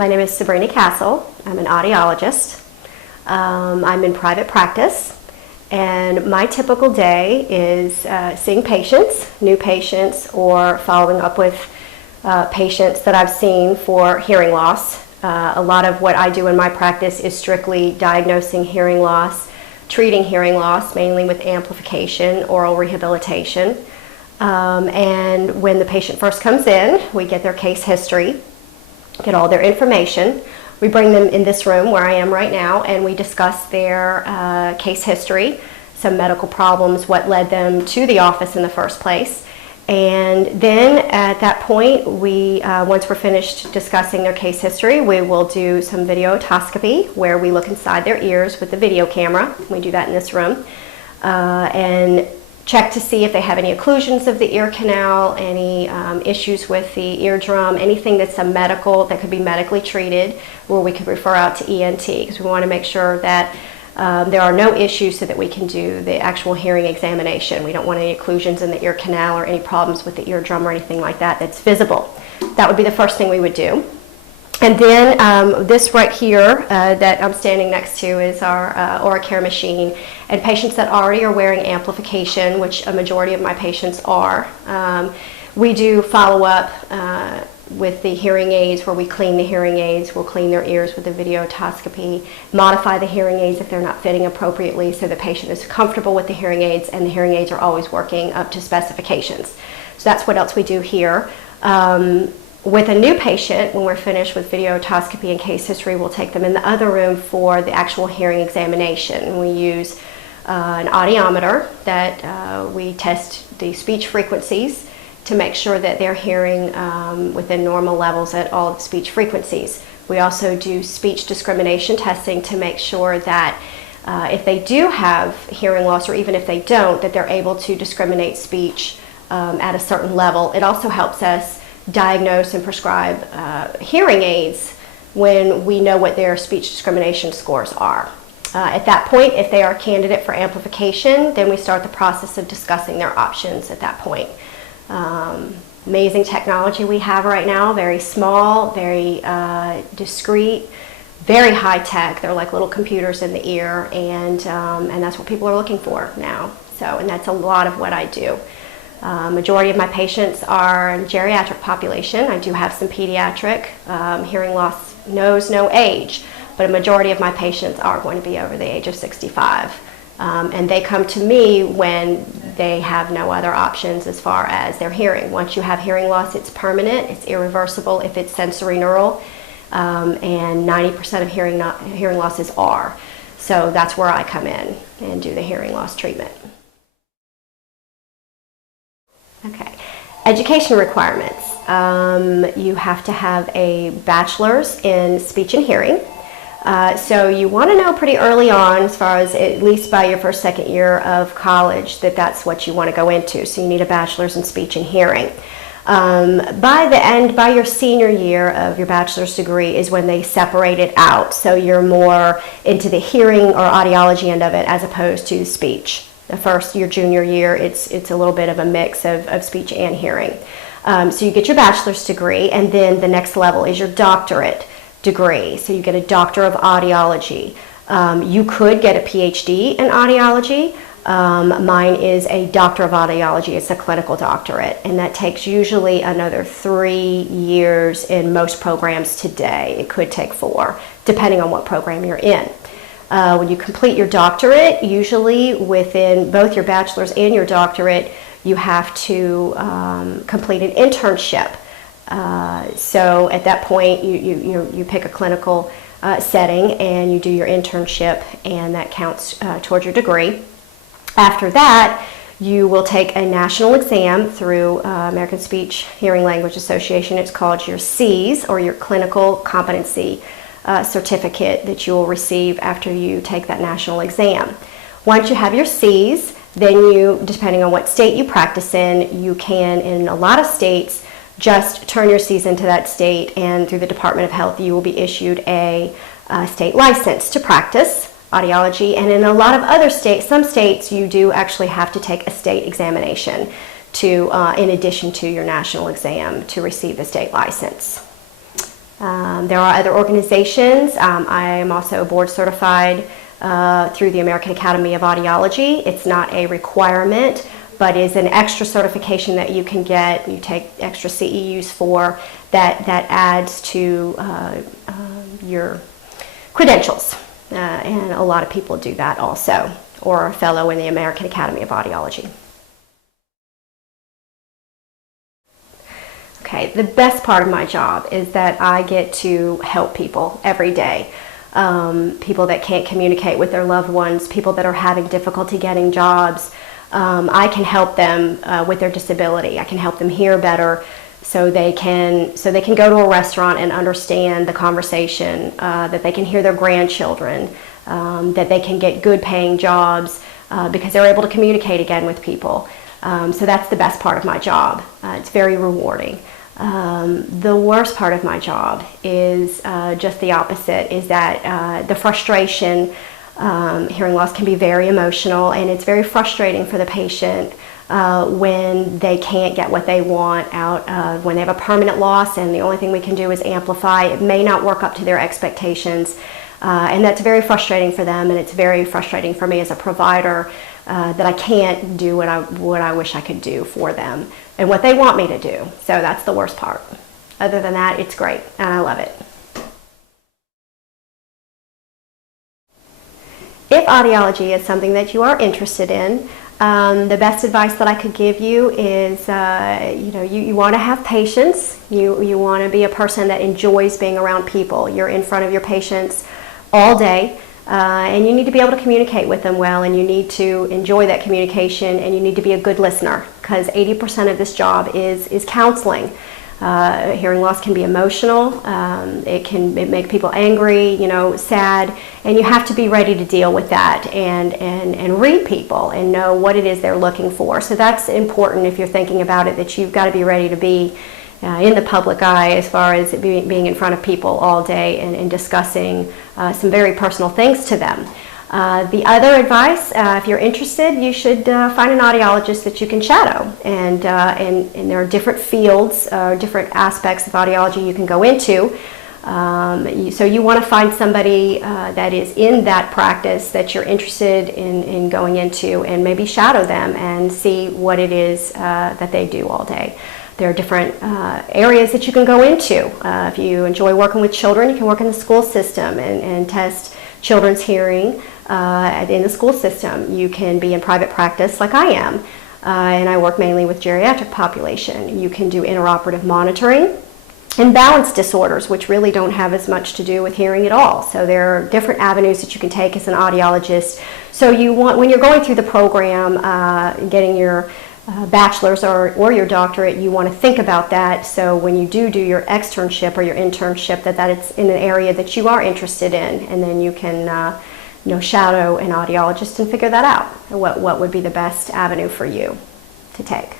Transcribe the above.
My name is Sabrina Kaestle. I'm an audiologist. I'm in private practice, and my typical day is seeing patients, new patients, or following up with patients that I've seen for hearing loss. A lot of what I do in my practice is strictly diagnosing hearing loss, treating hearing loss, mainly with amplification, oral rehabilitation. And when the patient first comes in, we get their case history, get all their information. We bring them in this room where I am right now, and we discuss their case history, some medical problems, what led them to the office in the first place. And then at that point, once we're finished discussing their case history, we will do some videotoscopy where we look inside their ears with the video camera. We do that in this room. And check to see if they have any occlusions of the ear canal, any issues with the eardrum, anything that's that could be medically treated, where we could refer out to ENT, because we want to make sure that there are no issues so that we can do the actual hearing examination. We don't want any occlusions in the ear canal or any problems with the eardrum or anything like that that's visible. That would be the first thing we would do. And then this right here that I'm standing next to is our AuraCare machine. And patients that already are wearing amplification, which a majority of my patients are, we do follow up with the hearing aids, where we clean the hearing aids. We'll clean their ears with the videotoscopy, modify the hearing aids if they're not fitting appropriately so the patient is comfortable with the hearing aids, and the hearing aids are always working up to specifications. So that's what else we do here. With a new patient, when we're finished with videotoscopy and case history, we'll take them in the other room for the actual hearing examination. We use an audiometer that we test the speech frequencies to make sure that they're hearing within normal levels at all the speech frequencies. We also do speech discrimination testing to make sure that if they do have hearing loss, or even if they don't, that they're able to discriminate speech at a certain level. It also helps us diagnose and prescribe hearing aids when we know what their speech discrimination scores are. At that point, if they are a candidate for amplification, then we start the process of discussing their options at that point. Amazing technology we have right now, very small, very discreet, very high tech. They're like little computers in the ear, and that's what people are looking for now. And that's a lot of what I do. Majority of my patients are in geriatric population. I do have some pediatric. Hearing loss knows no age, but a majority of my patients are going to be over the age of 65. And they come to me when they have no other options as far as their hearing. Once you have hearing loss, it's permanent, it's irreversible if it's sensory neural, and 90% of hearing losses are. So that's where I come in and do the hearing loss treatment. Okay, education requirements. You have to have a bachelor's in speech and hearing. So you want to know pretty early on, as far as at least by your first, second year of college, that that's what you want to go into. So you need a bachelor's in speech and hearing. By your senior year of your bachelor's degree is when they separate it out. So you're more into the hearing or audiology end of it as opposed to speech. Your junior year, it's a little bit of a mix of speech and hearing. So you get your bachelor's degree, and then the next level is your doctorate degree. So you get a doctor of audiology. You could get a PhD in audiology. Mine is a doctor of audiology. It's a clinical doctorate, and that takes usually another 3 years in most programs today. It could take 4, depending on what program you're in. When you complete your doctorate, usually within both your bachelor's and your doctorate, you have to complete an internship. So at that point, you pick a clinical setting and you do your internship, and that counts towards your degree. After that, you will take a national exam through American Speech Hearing Language Association. It's called your Cs, or your Clinical Competency certificate, that you will receive after you take that national exam. Once you have your Cs, then you, depending on what state you practice in, you can, in a lot of states, just turn your Cs into that state, and through the Department of Health you will be issued a state license to practice audiology. And in a lot of other states, some states, you do actually have to take a state examination to, in addition to your national exam, to receive the state license. There are other organizations. I am also board certified through the American Academy of Audiology. It's not a requirement, but is an extra certification that you can get. You take extra CEUs for that adds to your credentials. And a lot of people do that also, or a fellow in the American Academy of Audiology. Okay, the best part of my job is that I get to help people every day. People that can't communicate with their loved ones, people that are having difficulty getting jobs. I can help them with their disability. I can help them hear better so they can go to a restaurant and understand the conversation, that they can hear their grandchildren, that they can get good paying jobs because they're able to communicate again with people. So that's the best part of my job. It's very rewarding. The worst part of my job is just the opposite, is that the frustration. Hearing loss can be very emotional, and it's very frustrating for the patient when they can't get what they want out, when they have a permanent loss and the only thing we can do is amplify. It may not work up to their expectations, and that's very frustrating for them, and it's very frustrating for me as a provider that I can't do what I wish I could do for them and what they want me to do. So that's the worst part. Other than that, it's great, and I love it. If audiology is something that you are interested in, the best advice that I could give you is, you want to have patience. You want to be a person that enjoys being around people. You're in front of your patients all day, and you need to be able to communicate with them well, and you need to enjoy that communication, and you need to be a good listener, because 80% of this job is counseling. Hearing loss can be emotional. It can make people angry, sad, and you have to be ready to deal with that and read people and know what it is they're looking for. So that's important if you're thinking about it, that you've got to be ready to be in the public eye as far as being in front of people all day and discussing some very personal things to them. The other advice, if you're interested, you should find an audiologist that you can shadow. And there are different fields, different aspects of audiology you can go into. So you want to find somebody that is in that practice that you're interested in going into, and maybe shadow them and see what it is that they do all day. There are different areas that you can go into. If you enjoy working with children, you can work in the school system and test children's hearing in the school system. You can be in private practice like I am, and I work mainly with geriatric population. You can do intraoperative monitoring and balance disorders, which really don't have as much to do with hearing at all. So there are different avenues that you can take as an audiologist. So when you're going through the program, getting your bachelor's or your doctorate, you want to think about that. So when you do your externship or your internship, that it's in an area that you are interested in, and then you can shadow an audiologist and figure that out. What would be the best avenue for you to take.